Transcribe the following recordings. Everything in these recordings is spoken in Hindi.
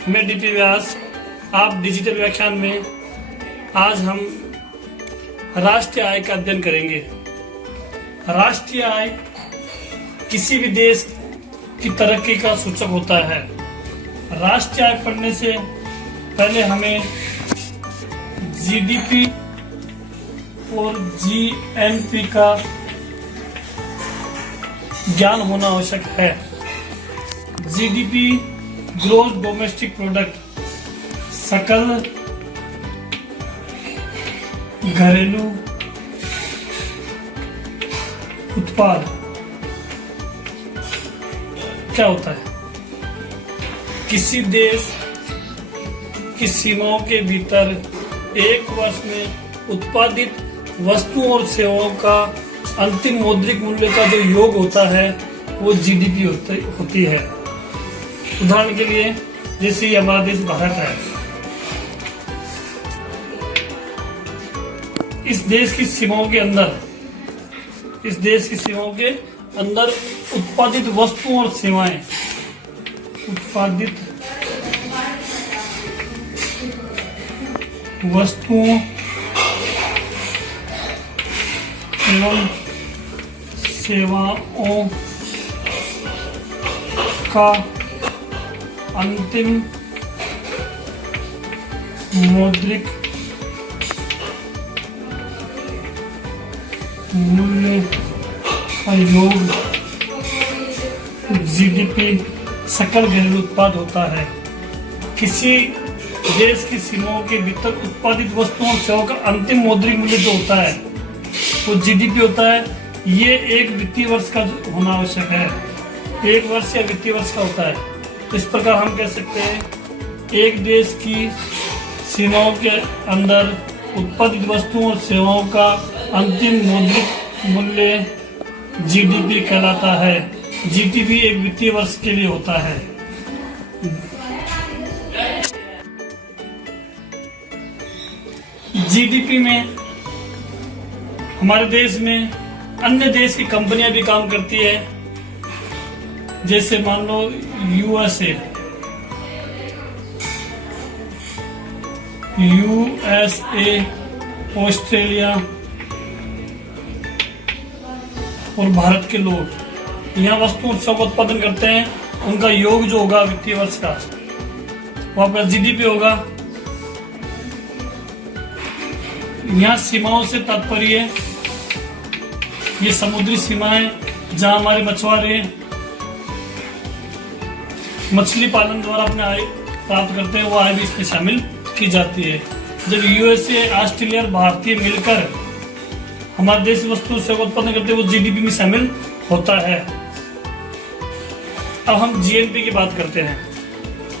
मैं डीपी व्यास। आप डिजिटल व्याख्यान में आज हम राष्ट्रीय आय का अध्ययन करेंगे। राष्ट्रीय आय किसी भी देश की तरक्की का सूचक होता है। राष्ट्रीय आय पढ़ने से पहले हमें जीडीपी और जीएनपी का ज्ञान होना आवश्यक है। जीडीपी ग्रोस डोमेस्टिक प्रोडक्ट, सकल घरेलू उत्पाद क्या होता है? किसी देश की सीमाओं के भीतर एक वर्ष में उत्पादित वस्तुओं और सेवाओं का अंतिम मौद्रिक मूल्य का जो योग होता है वो जीडीपी होती है। उदाहरण के लिए जैसे ये हमारा देश भारत है, इस देश की सीमाओं के अंदर उत्पादित वस्तुओं और सेवाएं, उत्पादित वस्तुओं एवं सेवाओं का अंतिम मौद्रिक मूल्य का योग जीडीपी सकल घरेलू उत्पाद होता है। किसी देश की सीमाओं के भीतर उत्पादित वस्तुओं और सेवाओं का अंतिम मौद्रिक मूल्य जो होता है वो जीडीपी होता है। ये एक वित्तीय वर्ष का होना आवश्यक है, एक वर्ष या वित्तीय वर्ष का होता है। तो इस प्रकार हम कह सकते हैं एक देश की सीमाओं के अंदर उत्पादित वस्तुओं और सेवाओं का अंतिम मौद्रिक मूल्य जीडीपी कहलाता है। जीडीपी एक वित्तीय वर्ष के लिए होता है। जीडीपी में हमारे देश में अन्य देश की कंपनियां भी काम करती है। जैसे मान लो यूएसए ऑस्ट्रेलिया और भारत के लोग यहाँ वस्तुओं और सेवा उत्पादन करते हैं। उनका योग जो होगा वित्तीय वर्ष का वो आपका जीडीपी होगा। यहाँ सीमाओं से तात्पर्य ये समुद्री सीमाएं जहां हमारे मछुआरे मछली पालन द्वारा अपने आय प्राप्त करते हैं, वो आय भी इसमें शामिल की जाती है। जब यूएसए, ऑस्ट्रेलिया और भारतीय मिलकर हमारे देश वस्तु सेवा उत्पादन करते हैं वो जीडीपी में शामिल होता है। अब हम जीएनपी की बात करते हैं।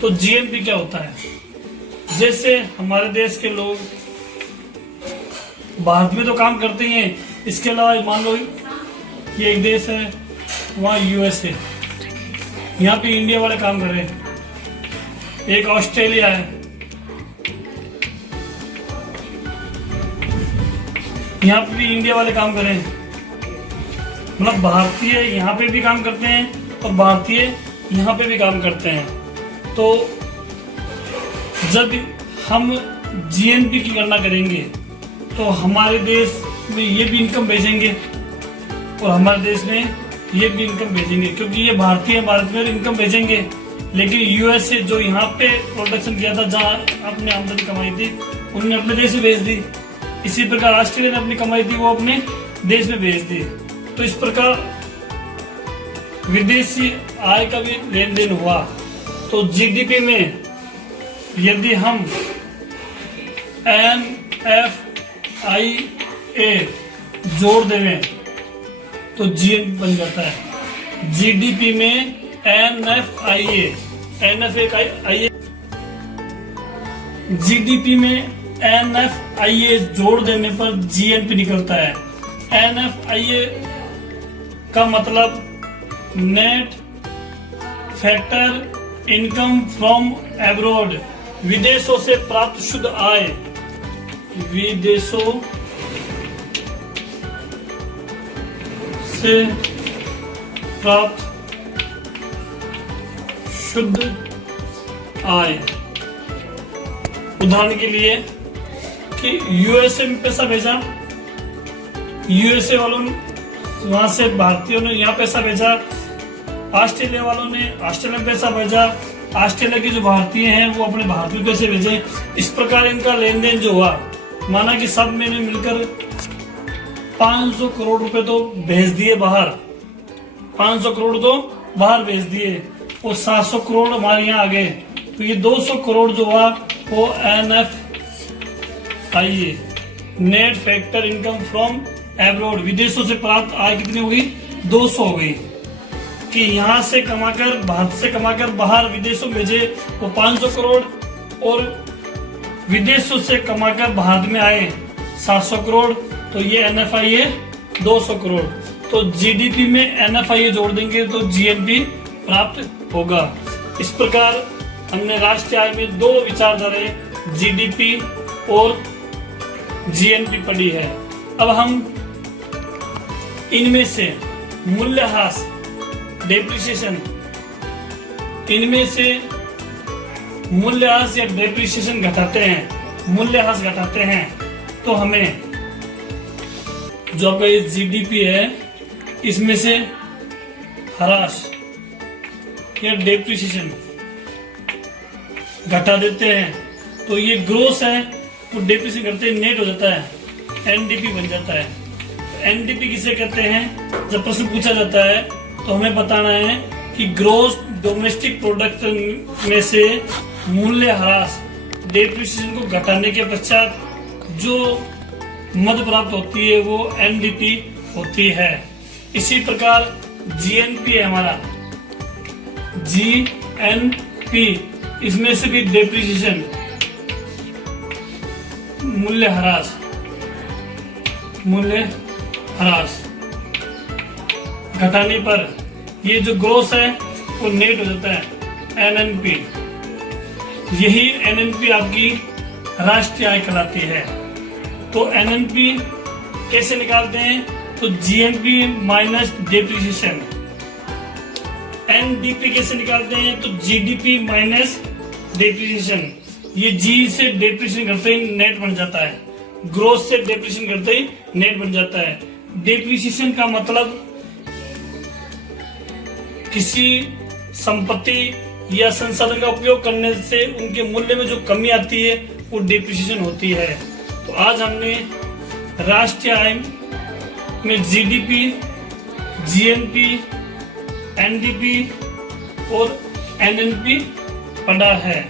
तो जीएनपी क्या होता है? जैसे हमारे देश के लोग भारत में तो काम करते ही हैं, इसके अलावा मान लो ये एक देश है, वहाँ यूएसए, यहाँ पे इंडिया वाले काम कर रहे हैं। एक ऑस्ट्रेलिया है, यहाँ पे भी इंडिया वाले काम कर रहे हैं। मतलब भारतीय यहाँ पे भी काम करते हैं और भारतीय यहाँ पे भी काम करते हैं। तो जब हम जीएनपी की गणना करेंगे तो हमारे देश में ये भी इनकम भेजेंगे और हमारे देश में ये भी इनकम भेजेंगे, क्योंकि ये भारतीय भारत में इनकम भेजेंगे। लेकिन यूएसए जो यहाँ पे प्रोडक्शन किया था, जहाँ अपनी आमदनी कमाई थी, उन्होंने अपने देश में भेज दी। इसी प्रकार ऑस्ट्रेलिया ने अपनी कमाई थी वो अपने देश में भेज दी। तो इस प्रकार विदेशी आय का भी लेन देन हुआ। तो जीडीपी में यदि हम NFIA जोड़ दें तो जीएनपी बन जाता है। जीडीपी में जीडीपी में NFIA जोड़ देने पर जीएनपी निकलता है। NFIA का मतलब net factor income from abroad, विदेशों से प्राप्त शुद्ध आय, विदेशों से प्राप्त शुद्ध आय। उदाहरण के लिए कि यूएसए में पैसा भेजा, यूएसए वालों ने वहां से भारतीयों ने यहाँ पैसा भेजा, ऑस्ट्रेलिया वालों ने ऑस्ट्रेलिया में पैसा भेजा, ऑस्ट्रेलिया के जो भारतीय हैं वो अपने भारत में पैसे भेजे। इस प्रकार इनका लेन देन जो हुआ, माना कि सब मैंने मिलकर 500 करोड़ रुपए तो भेज दिए बाहर, 500 करोड़ तो बाहर भेज दिए और 700 करोड़ हमारे यहाँ आ गए, तो ये 200 करोड़ जो हुआ वो NFI net factor income from abroad, विदेशों से प्राप्त आय कितनी होगी, 200 हो गई। कि यहाँ से कमाकर, भारत से कमाकर बाहर विदेशों भेजे वो 500 करोड़ और विदेशों से कमाकर भारत में आए 700 करोड़, तो ये NFI है 200 करोड़। तो जीडीपी में NFI जोड़ देंगे तो जीएनपी प्राप्त होगा। इस प्रकार हमने राष्ट्रीय आय में दो विचारधाराएं जीडीपी और जीएनपी पढ़ी है। अब हम इनमें से मूल्यह्रास, डेप्रिसिएशन, इनमें से मूल्यह्रास या डेप्रिसिएशन घटाते हैं, मूल्यह्रास घटाते हैं, तो हमें जो आपका ये जीडीपी है इसमें से ह्रास या डेप्रिसिएशन घटा देते हैं, तो ये ग्रोस है वो डेप्रिसिएशन करते नेट हो जाता है, एनडीपी बन जाता है। एनडीपी किसे कहते हैं, जब प्रश्न पूछा जाता है तो हमें बताना है कि ग्रोस डोमेस्टिक प्रोडक्ट में से मूल्य ह्रास, डेप्रिसिएशन को घटाने के पश्चात जो मद प्राप्त होती है वो एनडीपी होती है। इसी प्रकार जीएनपी है हमारा, जीएनपी, इसमें से भी डेप्रिसिएशन, मूल्य ह्रास, मूल्य ह्रास घटाने पर ये जो ग्रोस है वो नेट हो जाता है, एनएनपी। यही एनएनपी आपकी राष्ट्रीय आय कहलाती है। तो एनएनपी कैसे निकालते हैं, तो जीएनपी माइनस डेप्रिसिएशन। एनडीपी कैसे निकालते हैं, तो जीडीपी माइनस डेप्रिसिएशन। ये जी से डेप्रिसिएशन करते ही नेट बन जाता है, ग्रोथ से डेप्रिसिएशन करते ही नेट बन जाता है। डेप्रिसिएशन का मतलब किसी संपत्ति या संसाधन का उपयोग करने से उनके मूल्य में जो कमी आती है वो डेप्रिसिएशन होती है। तो आज हमने राष्ट्रीय आय में जीडीपी, जीएनपी, एनडीपी और एनएनपी पढ़ा है।